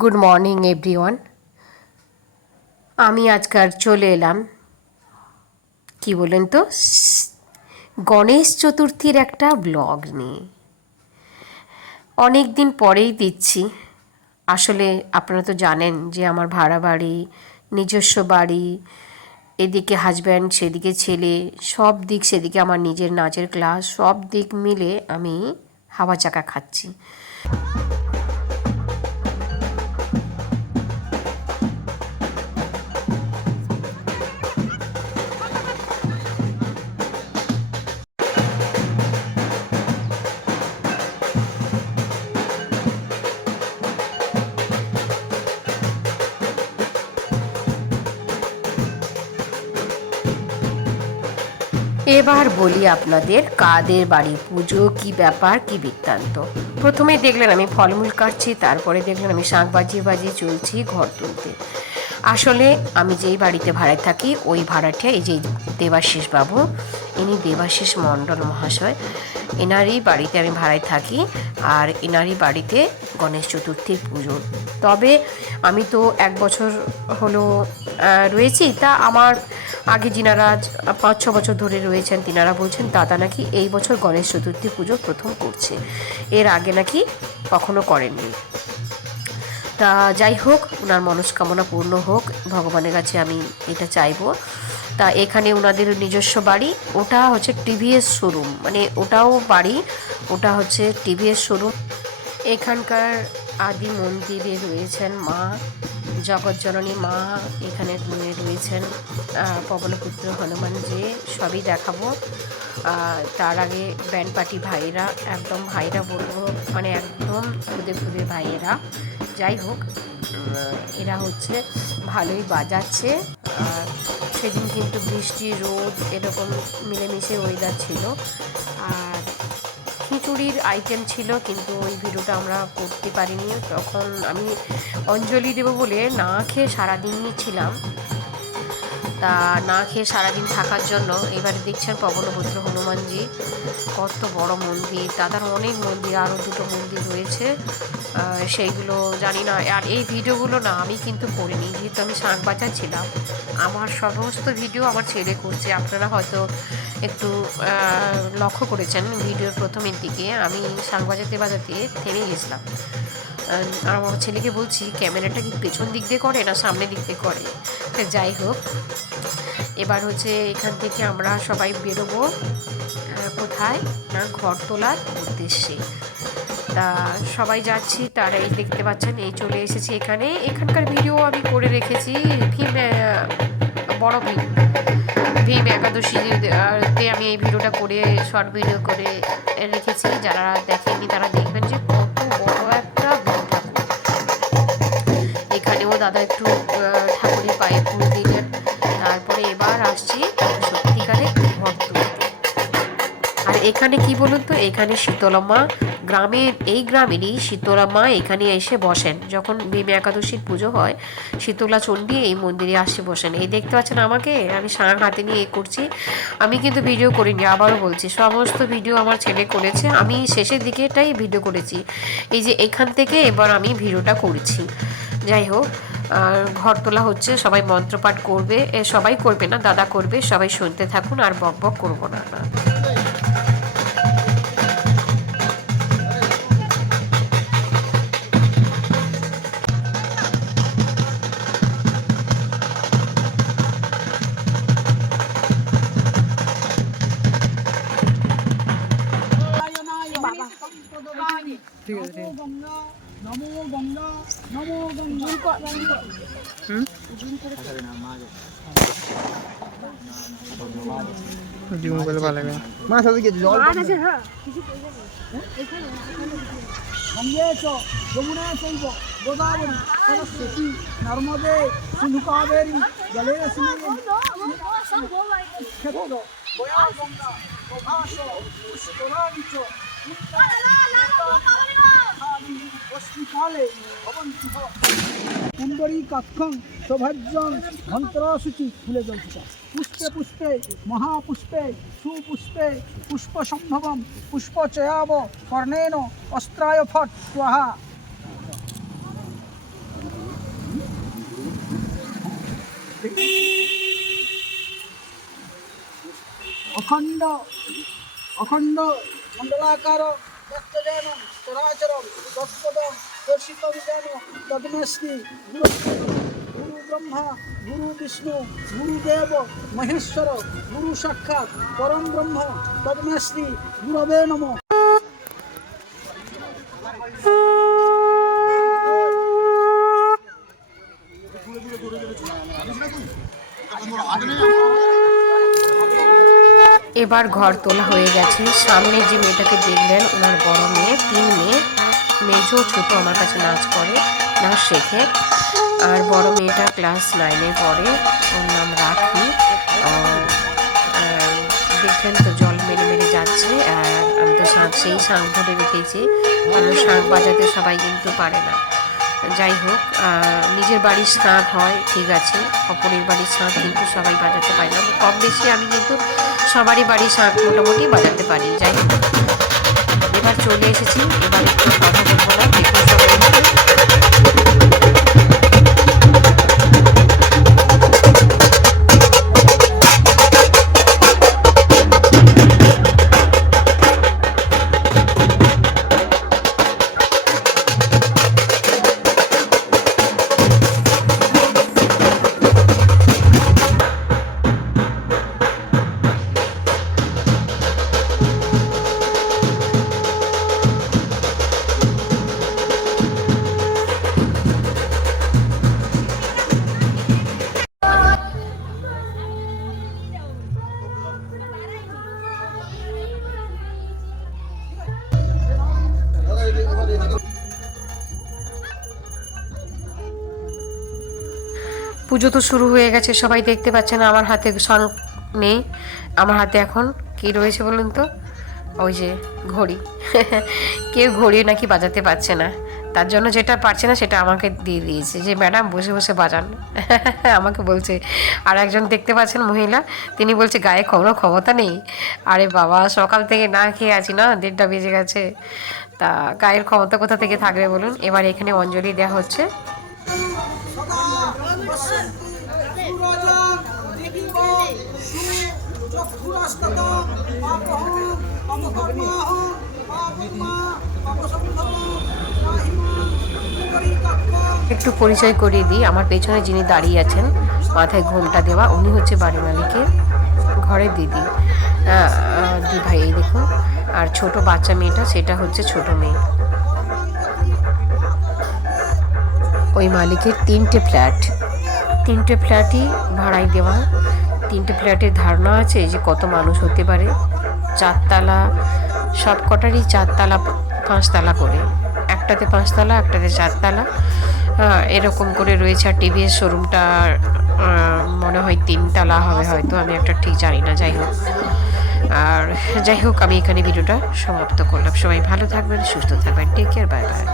Good morning everyone. আমি আজকাল চলে এলাম কি বলেন তো গণেশ চতুর্থীর একটা ব্লগ নিয়ে। অনেক দিন পরেই দিচ্ছি। আসলে আপনারা তো জানেন যে আমার ভাড়া বাড়ি, নিজস্ব বাড়ি, এদিকে হাজব্যান্ড, সেদিকে ছেলে, সব দিক, সেদিকে আমার নিজের নাচের ক্লাস, সব দিক মিলে আমি হাওয়া চাকা খাচ্ছি। এবার বলি আপনাদের কাদের বাড়ি পুজো, কি ব্যাপার, কি বৃত্তান্ত। প্রথমে দেখলেন আমি ফলমূল কাটছি, তারপরে দেখলেন আমি শাঁখ বাজিয়ে বাজিয়ে চলছি ঘর তুলতে। আসলে আমি যেই বাড়িতে ভাড়ায় থাকি ওই ভাড়াটিয়া এই যে দেবাশিস বাবু, ইনি দেবাশিস মণ্ডল মহাশয়, এনারই বাড়িতে আমি ভাড়ায় থাকি। আর এনারই বাড়িতে গণেশ চতুর্থীর পুজো। তবে আমি তো 1 বছর হলো রয়েছি, তা আমার আগে যিনারা 5-6 বছর ধরে রয়েছেন তিনারা বলছেন দাদা নাকি এই বছর গণেশ চতুর্থী পুজো প্রথম করছে, এর আগে নাকি কখনো করেননি। তা যাই হোক, ওনার মনস্কামনা পূর্ণ হোক, ভগবানের কাছে আমি এটা চাইবো। তা এখানে ওনাদের নিজস্ব বাড়ি, ওটা হচ্ছে টিভিএস শোরুম, মানে ওটাও বাড়ি, ওটা হচ্ছে টিভিএস শোরুম। এখানকার আদি মন্দিরে রয়েছেন মা জগৎজননী মা, এখানে রয়েছেন পবনপুত্র হনুমান, যে সবই দেখাবো। তার আগে ব্যান্ড পার্টি ভাইয়েরা, একদম ভাইরা বলবো, মানে একদম খুদে খুদে ভাইয়েরা। যাই হোক, এরা হচ্ছে ভালোই বাজাচ্ছে। সেদিন কিন্তু বৃষ্টি রোদ এরকম মিলেমিশে ওয়েদার ছিল। আর খিচুড়ির আইটেম ছিল, কিন্তু ওই ভিডিওটা আমরা করতে পারিনি। তখন আমি অঞ্জলি দেবো বলে না খেয়ে সারাদিনই ছিলাম। তা না খেয়ে সারাদিন থাকার জন্য এবারে দেখছেন পবনপুত্র হনুমানজি, কত বড় মন্দির। দাদার অনেক মন্দির, আরও 2টো মন্দির রয়েছে, সেইগুলো জানি না। আর এই ভিডিওগুলো না আমি কিন্তু করিনি, যেহেতু আমি শাঁখ বাজাচ্ছিলাম। আমার সমস্ত ভিডিও আমার ছেলে করছে। আপনারা হয়তো একটু লক্ষ্য করেছেন ভিডিওর প্রথমের দিকে আমি শাঁখ বাজাতে বাজাতে থেমে গেছিলাম। আর আমার ছেলেকে বলছি ক্যামেরাটা কি পেছন দিক দিয়ে করে না সামনের দিক দিয়ে করে। যাই হোক, এবার হচ্ছে এখান থেকে আমরা সবাই বেরোবো কোথায় না ঘর তোলার উদ্দেশ্যে। তা সবাই যাচ্ছি, তারা এই দেখতে পাচ্ছেন এই চলে এসেছি এখানে। এখানকার ভিডিও আমি করে রেখেছি, বড় ভীম একাদশীতে আমি এই ভিডিওটা করে শর্ট ভিডিও করে রেখেছি। যারা দেখেননি তারা দেখবেন যে কত বড় একটা ভীম ঠাকুর। এখানেও দাদা একটু ঠাকুরের পায়ে ফুল দিলেন। তারপরে এবার আসছি সত্যিকারে ঘর তুলতে। আর এখানে কি বলুন তো, এখানে শীতলা এই গ্রামেরই শীতলা মা এখানে এসে বসেন। যখন ভীম একাদশীর পুজো হয়, শীতলা চণ্ডী এই মন্দিরে আসে বসেন। এই দেখতে পাচ্ছেন আমাকে, আমি শাঁখ হাতে নিয়ে করছি। আমি কিন্তু ভিডিও করিনি, আবারও বলছি, সমস্ত ভিডিও আমার ছেলে করেছে। আমি শেষের দিকেটাই ভিডিও করেছি। এই যে এখান থেকে এবার আমি ভিডিওটা করছি। যাই হোক, ঘর তোলা হচ্ছে, সবাই মন্ত্রপাঠ করবে, সবাই করবে না, দাদা করবে। সবাই শুনতে থাকুন, আর বক বক করবো না। ঠিক আছে, নমো গঙ্গা নমো জুম করলে ভালো লাগে। মা সাথে কি জল আছে? হ্যাঁ, কিছু এখানে গঙ্গে চ যমুনা চৈব গোদাবরী সরস্বতী নর্মদে সিন্ধু কাবেরী জলেস্মিন ক্ষেত্র বয়া গঙ্গা প্রভাস পুষ্করাণি চ অস্মিকালে ভবন্তি হ কুণ্ডরী কাক্ষং সৌভাজ্যং ধন্তরাশুচি ফুলে জ্বলছে পুষ্পে পুষ্পে মহাপুষ্পে সুপুষ্পে পুষ্পসম্ভবম পুষ্পচয়াব কর্ণেন অস্ত্রায় ফট স্বাহা। অখণ্ড অখণ্ড মণ্ডলাকার ব্যক্তজান চরাচরম তৎপদম দর্শিতম যেন তদমস্মি গুরু ব্রহ্মা গুরু বিষ্ণু গুরুদেব মহেশ্বর গুরু সাক্ষাৎ পরম ব্রহ্ম তদমস্মি গুরবে নমঃ। এবার ঘর তোলা হয়ে গেছে। সামনে যে মেয়েটাকে দেখলেন ওনার বড় মেয়ে, 3 মেয়ে, মেজো ছোট আমার কাছে নাচ করে, নাচ শেখে। আর বড় মেয়েটা ক্লাস 9-এ পড়ে, ওর নাম রাখি। দেখলেন তো জল মেরে মেরে যাচ্ছে। আর আমি তো সেই শাঁখ ধরে রেখেছি, কারণ শাঁখ বাজাতে সবাই কিন্তু পারে না। যাই হোক, নিজের বাড়ির শাঁখ হয় ঠিক আছে, অপরের বাড়ির শাঁখ কিন্তু সবাই বাজাতে পারে না। কম বেশি আমি কিন্তু সবারই বাড়ির শাঁখ মোটামুটি বাজাতে পারি। যাই হোক, এবার চলে এসেছি, এবার একটু কথা বলবো না, দেখুন সবাই। পুজো তো শুরু হয়ে গেছে, সবাই দেখতে পাচ্ছেন। আমার হাতে শঙ্খ নেই, আমার হাতে এখন কি রয়েছে বলুন তো, ওই যে ঘড়ি। কেউ ঘড়ি নাকি বাজাতে পারছে না, তার জন্য যেটা পারছে না সেটা আমাকে দিয়ে দিয়েছে, যে ম্যাডাম বসে বসে বাজান। আমাকে বলছে। আর একজন দেখতে পাচ্ছেন মহিলা, তিনি বলছে গায়ে কোনো ক্ষমতা নেই। আরে বাবা, সকাল থেকে না খেয়ে আছি না, 1:30 বেজে গেছে, তা গায়ের ক্ষমতা কোথা থেকে থাকবে বলুন। এবার এখানে অঞ্জলি দেওয়া হচ্ছে। একটু পরিচয় করিয়ে দিই, আমার পেছনে যিনি দাঁড়িয়ে আছেন, মাথায় ঘোমটা দেওয়া, উনি হচ্ছে বাড়ি মালিকের ঘরের দিদি, দুই ভাই, এই দেখুন। আর ছোট বাচ্চা মেয়েটা, সেটা হচ্ছে ছোট মেয়ে। ওই মালিকের 3টে ফ্ল্যাট, 3টে ফ্ল্যাটই ভাড়ায় দেওয়া। 3টে ফ্ল্যাটের ধারণা আছে যে কত মানুষ হতে পারে। 4 তলা, সব কটারই 4 তলা 5 তলা করে, একটাতে 5 তলা, একটাতে 4 তলা, এরকম করে রয়েছে। আর টিভিএস শোরুমটা মনে হয় 3 তলা হবে হয়তো, আমি একটা ঠিক জানি না। যাই হোক, আর যাই হোক, আমি এখানে ভিডিওটা সমাপ্ত করলাম। সবাই ভালো থাকবেন, সুস্থ থাকবেন, টেক কেয়ার, বাই বাই।